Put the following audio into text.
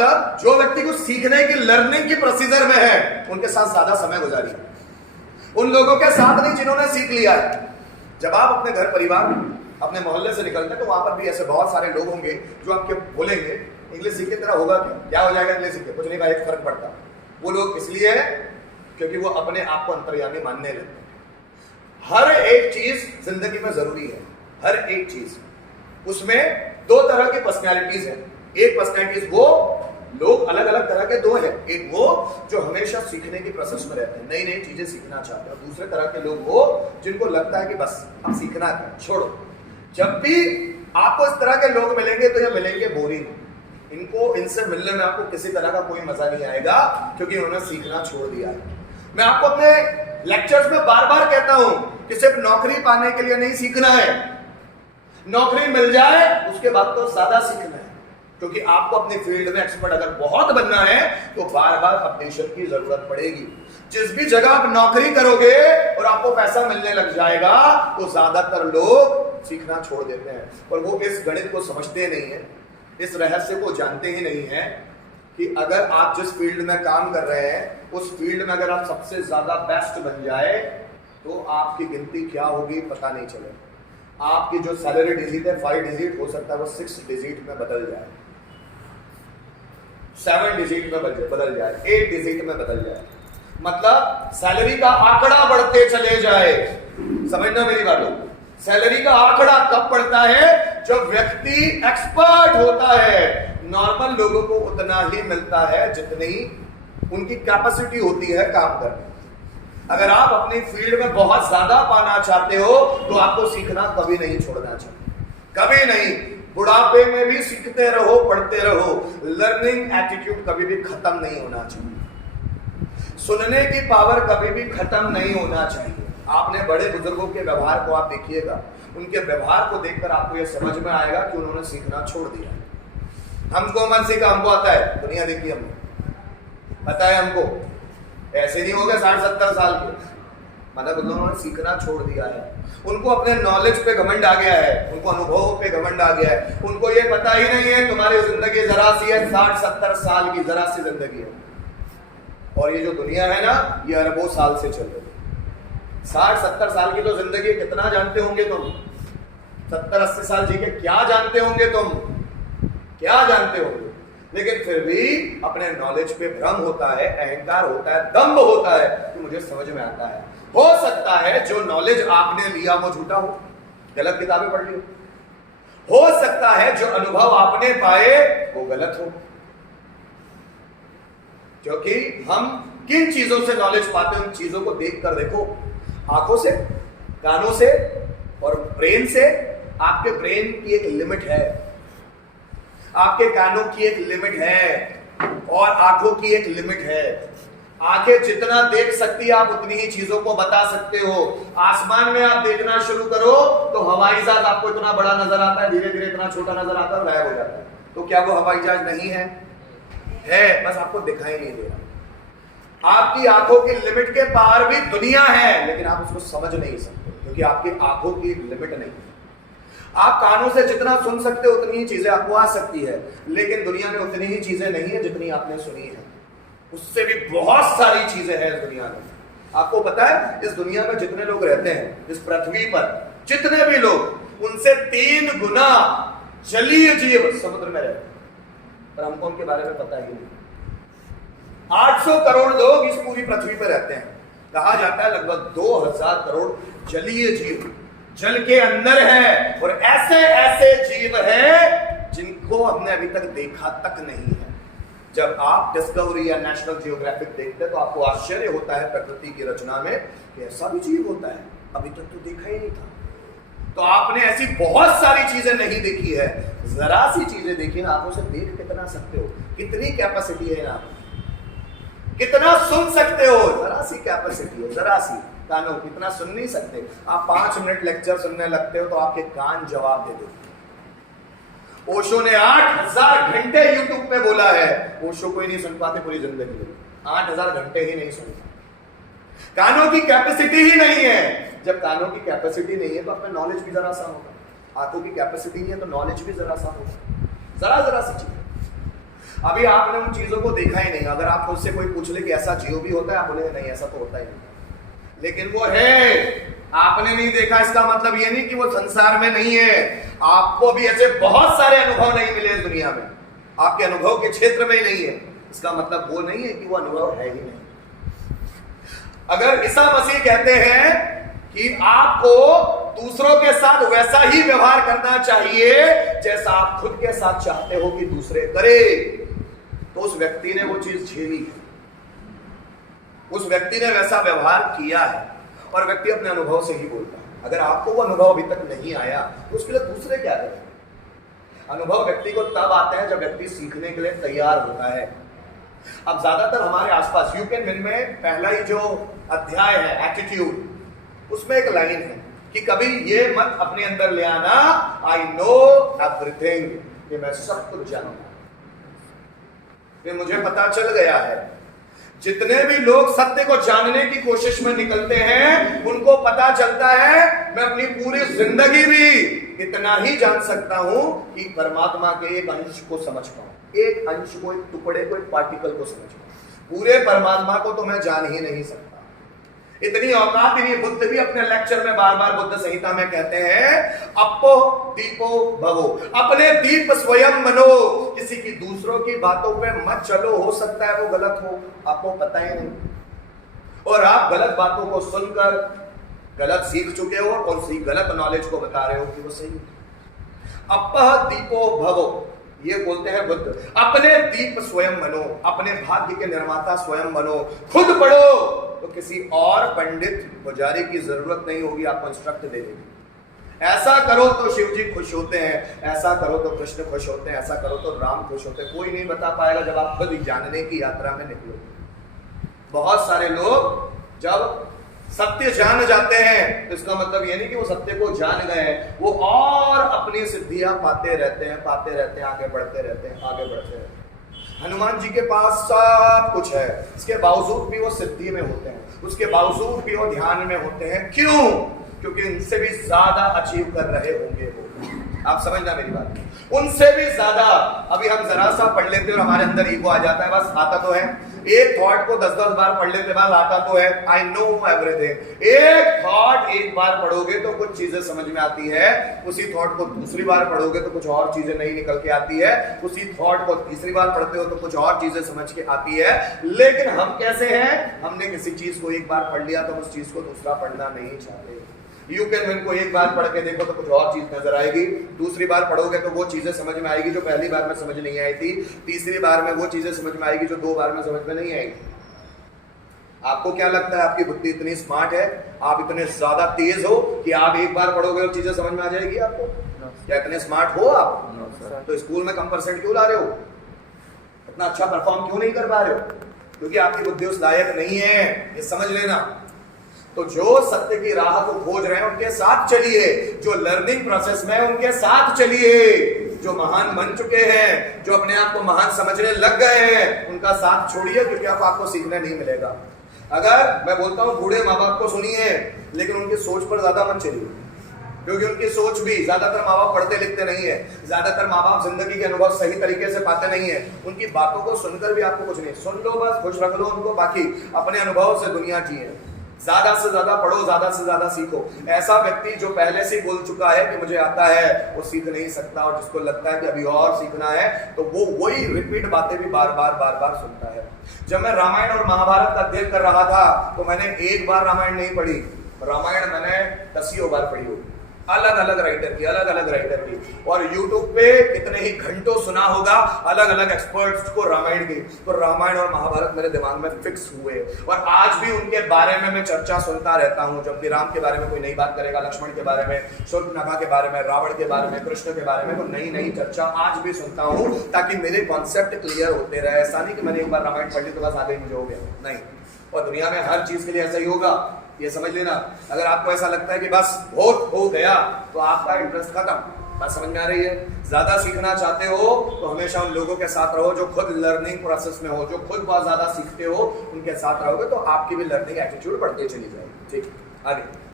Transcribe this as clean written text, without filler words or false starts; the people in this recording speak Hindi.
मतलब जो व्यक्ति को सीखने की लर्निंग की प्रोसीजर में है उनके साथ ज्यादा समय गुजारिए, उन लोगों के साथ नहीं जिन्होंने सीख लिया है। जब आप अपने घर परिवार अपने मोहल्ले से निकलते हैं तो वहां पर भी ऐसे बहुत सारे लोग होंगे जो आपके बोलेंगे इंग्लिश सीख के तेरा होगा क्या हो जाएगा इंग्लिश सीख के, कुछ नहीं भाई, फर्क पड़ता। वो लोग इसलिए है क्योंकि वो अपने आप को अंतर्यामी मानने लगते हैं। हर एक चीज जिंदगी में जरूरी है, हर एक चीज। उसमें दो तरह की पर्सनैलिटीज है। एक पर्सनैलिटीज वो लोग अलग अलग तरह के दो है, एक वो जो हमेशा सीखने की प्रोसेस में रहते हैं, नई नई चीजें सीखना चाहते हैं, और दूसरे तरह के लोग वो जिनको लगता है कि बस अब सीखना है, छोड़ो। जब भी आपको इस तरह के लोग मिलेंगे तो ये मिलेंगे बोरिंग, इनको इनसे मिलने में आपको किसी तरह का कोई मजा नहीं आएगा क्योंकि उन्होंने सीखना छोड़ दिया है। मैं आपको अपने लेक्चर्स में बार बार कहता हूं कि सिर्फ नौकरी पाने के लिए नहीं सीखना है, नौकरी मिल जाए उसके बाद तो ज्यादा सीखना है, क्योंकि आपको अपने फील्ड में एक्सपर्ट अगर बहुत बनना है तो बार बार अपडेशन की जरूरत पड़ेगी। जिस भी जगह आप नौकरी करोगे और आपको पैसा मिलने लग जाएगा तो ज्यादातर लोग सीखना छोड़ देते हैं, और वो इस गणित को समझते नहीं है, इस रहस्य को जानते ही नहीं है कि अगर आप जिस फील्ड में काम कर रहे हैं उस फील्ड में अगर आप सबसे ज्यादा बेस्ट बन जाए तो आपकी गिनती क्या होगी पता नहीं चलेगा। आपकी जो सैलरी डिजिट है 5 डिजिट हो सकता है वो 6 डिजिट में बदल जाए, 7 डिजिट में बदल जाए, 8 डिजिट में बदल जाए। मतलब सैलरी का आंकड़ा बढ़ते चले जाए। समझना मेरी बातों, सैलरी का आंकड़ा कब बढ़ता है? जब व्यक्ति एक्सपर्ट होता है। नॉर्मल लोगों को उतना ही मिलता है जितनी उनकी कैपेसिटी होती है काम करने। अगर आप अपनी फील्ड में बहुत ज्यादा पाना चाहते हो तो आपको सीखना कभी नहीं छोड़ना चाहिए, कभी नहीं। बुढ़ापे में भी सीखते रहो, पढ़ते रहो। लर्निंग एटीट्यूड कभी भी खत्म नहीं होना चाहिए, सुनने की पावर कभी भी खत्म नहीं होना चाहिए। आपने बड़े बुजुर्गों के व्यवहार को आप देखिएगा, उनके व्यवहार को देखकर आपको यह समझ में आएगा कि उन्होंने सीखना छोड़ दिया। हमको मन सीखा, हमको आता है, दुनिया देखी हमने, पता है हमको। ऐसे नहीं हो गए 60-70 साल के, मतलब उन्होंने सीखना छोड़ दिया है। उनको अपने नॉलेज पे घमंड आ गया है, उनको अनुभव पे घमंड आ गया है। उनको ये पता ही नहीं है तुम्हारी जिंदगी जरा सी है, 60-70 साल की जरा सी जिंदगी है, और ये जो दुनिया है ना ये अरबों साल से चल रही है। 60-70 साल की तो जिंदगी कितना जानते होंगे तुम? 70-80 साल जी के क्या जानते होंगे तुम? क्या जानते होंगे? लेकिन फिर भी अपने नॉलेज पे भ्रम होता है, अहंकार होता है, दम्भ होता है कि मुझे समझ में आता है। हो सकता है जो नॉलेज आपने लिया वो झूठा हो, गलत किताबें पढ़ ली हो सकता है जो अनुभव आपने पाए वो गलत हो, क्योंकि हम किन चीजों से नॉलेज पाते हैं उन चीजों को देख कर देखो। आंखों से, कानों से और ब्रेन से। आपके ब्रेन की एक लिमिट है, आपके कानों की एक लिमिट है और आंखों की एक लिमिट है। आंखें जितना देख सकती है आप उतनी ही चीजों को बता सकते हो। आसमान में आप देखना शुरू करो तो हवाई जहाज आपको इतना बड़ा नजर आता है, धीरे धीरे इतना छोटा नजर आता है और गायब हो जाता है। तो क्या वो हवाई जहाज नहीं है? है, बस आपको दिखाई नहीं दे रहा। आपकी आंखों की लिमिट के पार भी दुनिया है, लेकिन आप उसको समझ नहीं सकते क्योंकि आपकी आंखों की लिमिट नहीं है। आप कानों से जितना सुन सकते हो उतनी ही चीजें आपको आ सकती है, लेकिन दुनिया में उतनी ही चीजें नहीं है जितनी आपने सुनी है। उससे भी बहुत सारी चीजें हैं इस दुनिया में। आपको पता है इस दुनिया में जितने लोग रहते हैं, इस पृथ्वी पर जितने भी लोग, उनसे 3 गुना जलीय जीव समुद्र में रहते हैं, पर हमको उनके बारे में पता ही नहीं। 800 करोड़ लोग इस पूरी पृथ्वी पर रहते हैं। कहा जाता है लगभग 2000 करोड़ जलीय जीव जल के अंदर है, और ऐसे ऐसे जीव हैं जिनको हमने अभी तक देखा तक नहीं है। जब आप डिस्कवरी या नेशनल जियोग्राफिक देखते हैं तो आपको आश्चर्य होता है प्रकृति की रचना में कि ऐसा भी जीव होता है, अभी तक तो देखा ही नहीं था। तो आपने ऐसी बहुत सारी चीजें नहीं देखी है, जरा सी चीजें देखी ना, आंखों से देख कितना सकते हो, कितनी कैपेसिटी है ना, कितना सुन सकते हो, जरा सी कैपेसिटी है, जरा सी। कानों कितना सुन नहीं सकते। आप 5 मिनट लेक्चर सुनने लगते हो तो आपके कान जवाब दे देते। ओशो ने 8000 घंटे यूट्यूब पे बोला है, ओशो को ही नहीं सुन पाते पूरी जिंदगी में, 8000 घंटे ही नहीं सुनते। कानों की कैपेसिटी ही नहीं है। जब कानों की कैपेसिटी नहीं है तो अपना नॉलेज भी जरा सा होगा। आंखों की कैपेसिटी नहीं है तो नॉलेज भी जरा सा होगा, जरा सी चीज। अभी आपने उन चीजों को देखा ही नहीं। अगर आप उससे कोई पूछ ले कि ऐसा जियो भी होता है, आप बोलेंगे नहीं ऐसा तो होता ही नहीं, लेकिन वो है, आपने नहीं देखा इसका मतलब ये नहीं कि वो संसार में नहीं है। आपको भी ऐसे बहुत सारे अनुभव नहीं मिले इस दुनिया में, आपके अनुभव के क्षेत्र में ही नहीं है, इसका मतलब वो नहीं है कि वो अनुभव है ही नहीं। अगर ईसा मसीह कहते हैं कि आपको दूसरों के साथ वैसा ही व्यवहार करना चाहिए जैसा आप खुद के साथ चाहते हो कि दूसरे करे, तो उस व्यक्ति ने वो चीज झेली, उस व्यक्ति ने वैसा व्यवहार किया है, और व्यक्ति अपने अनुभव से ही बोलता है। अगर आपको वो अनुभव अभी तक नहीं आया तो उसके लिए दूसरे क्या करें? अनुभव व्यक्ति को तब आता है जब व्यक्ति सीखने के लिए तैयार होता है। अब ज्यादातर हमारे आसपास यू कैन विन में पहला ही जो अध्याय है एटीट्यूड, उसमें एक लाइन है कि कभी ये मत अपने अंदर ले आना, आई नो एवरीथिंग, कि मैं सब कुछ जानूंगा, कि मुझे पता चल गया है। जितने भी लोग सत्य को जानने की कोशिश में निकलते हैं उनको पता चलता है मैं अपनी पूरी जिंदगी भी इतना ही जान सकता हूं कि परमात्मा के एक अंश को समझ पाऊं, एक अंश को, एक टुकड़े को, एक पार्टिकल को समझ पाऊं। पूरे परमात्मा को तो मैं जान ही नहीं सकता। इतनी औकात ही नहीं, बुद्ध भी अपने लेक्चर में बार बार बुद्ध संहिता में कहते हैं अपो दीपो भवो, अपने दीप स्वयं बनो, किसी की दूसरों की बातों पे मत चलो, हो सकता है वो गलत हो, आपको पता ही नहीं, और आप गलत बातों को सुनकर गलत सीख चुके हो और उसी गलत नॉलेज को बता रहे हो कि वो सही। अपह दीपो भवो, ये बोलते हैं बुद्ध, अपने दीप स्वयं बनो, अपने भाग्य के निर्माता स्वयं बनो, खुद पढ़ो तो किसी और पंडित पुजारी की जरूरत नहीं होगी आपको इंस्ट्रक्ट देने की। ऐसा करो तो शिव जी खुश होते हैं, ऐसा करो तो कृष्ण खुश होते हैं, ऐसा करो तो राम खुश होते हैं, कोई नहीं बता पाएगा जब आप खुद जानने की यात्रा में निकलोगे। बहुत सारे लोग जब सत्य जान जाते हैं तो इसका मतलब ये नहीं कि वो सत्य को जान गए हैं, वो और अपनी सिद्धियां पाते रहते हैं, आगे बढ़ते रहते हैं, आगे बढ़ते रहते हैं। हनुमान जी के पास सब कुछ है, इसके बावजूद भी वो सिद्धि में होते हैं, उसके बावजूद भी वो ध्यान में होते हैं। क्यों? क्योंकि इनसे भी ज्यादा अचीव कर रहे होंगे वो। आप समझना मेरी बात, उनसे भी ज्यादा। अभी हम जरा सा पढ़ लेते हैं और हमारे अंदर ईगो आ जाता है, बस आता तो है, एक थॉट को 10-10 बार पढ़ लेते बाद आता तो है आई नो एवरीथिंग। एक थॉट एक बार पढ़ोगे तो कुछ चीजें समझ में आती है, उसी थॉट को दूसरी बार पढ़ोगे तो कुछ और चीजें नई निकल के आती है, उसी थॉट को तीसरी बार पढ़ते हो तो कुछ और चीजें समझ के आती है। लेकिन हम कैसे हैं, हमने किसी चीज को एक बार पढ़ लिया तो उस चीज को दूसरा पढ़ना नहीं चाहते। यू कैन विन को एक बार पढ़ के देखो तो कुछ और चीज नजर आएगी, दूसरी बार पढ़ोगे तो वो चीजें समझ में आएगी जो पहली बार में समझ नहीं आई थी, तीसरी बार में वो चीजें समझ में आएगी जो 2 बार में समझ में नहीं आएगी। आपको क्या लगता है आपकी बुद्धि इतनी स्मार्ट है, आप इतने ज्यादा तेज हो कि आप एक बार पढ़ोगे और चीजें समझ में आ जाएगी आपको? क्या इतने स्मार्ट हो आप? तो स्कूल में कम परसेंट क्यों ला रहे हो? इतना अच्छा परफॉर्म क्यों नहीं कर पा रहे हो? क्योंकि आपकी बुद्धि उस लायक नहीं है, ये समझ लेना। तो जो सत्य की राह को खोज रहे हैं उनके साथ चलिए, जो लर्निंग प्रोसेस में उनके साथ चलिए, जो महान बन चुके हैं, जो अपने आप को महान समझने लग गए हैं, उनका साथ छोड़िए, क्योंकि आपको सीखने नहीं मिलेगा। अगर मैं बोलता हूं बूढ़े माँ बाप को सुनिए, लेकिन उनकी सोच पर ज्यादा मत चलिए, क्योंकि उनकी सोच भी, ज्यादातर माँ बाप पढ़ते लिखते नहीं है, ज्यादातर माँ बाप जिंदगी के अनुभव सही तरीके से पाते नहीं है, उनकी बातों को सुनकर भी आपको कुछ नहीं, सुन लो बस, खुश रख लो उनको, बाकी अपने अनुभव से दुनिया जिए। ज्यादा से ज्यादा पढ़ो, ज्यादा से ज्यादा सीखो। ऐसा व्यक्ति जो पहले से बोल चुका है कि मुझे आता है, वो सीख नहीं सकता, और जिसको लगता है कि अभी और सीखना है तो वो वही रिपीट बातें भी बार बार सुनता है। जब मैं रामायण और महाभारत का अध्ययन कर रहा था तो मैंने एक बार रामायण नहीं पढ़ी, रामायण मैंने 10 बार पढ़ी होगी, अलग अलग राइटर की, और YouTube पे कितने ही घंटों सुना होगा अलग अलग एक्सपर्ट्स को रामायण की। तो रामायण और महाभारत मेरे दिमाग में फिक्स हुए, और आज भी उनके बारे में मैं चर्चा सुनता रहता हूँ। जब भी राम के बारे में कोई नई बात करेगा, लक्ष्मण के बारे में, शूर्पणखा के बारे में, रावण के बारे में, कृष्ण के बारे में, तो नई चर्चा आज भी सुनता हूँ, ताकि मेरे कॉन्सेप्ट क्लियर होते रहे। ऐसा नहीं कि मैंने एक बार रामायण पढ़ ली तो बस आगे मुझे हो गया, नहीं। और दुनिया में हर चीज के लिए ऐसा ही होगा, ये समझ लेना। अगर आपको ऐसा लगता है कि बस बहुत हो गया तो आपका इंटरेस्ट खत्म। बात समझ में आ रही है? ज्यादा सीखना चाहते हो तो हमेशा उन लोगों के साथ रहो जो खुद लर्निंग प्रोसेस में हो, जो खुद बहुत ज्यादा सीखते हो, उनके साथ रहोगे तो आपकी भी लर्निंग एटीट्यूड बढ़ती चली जाएगी। ठीक, आगे।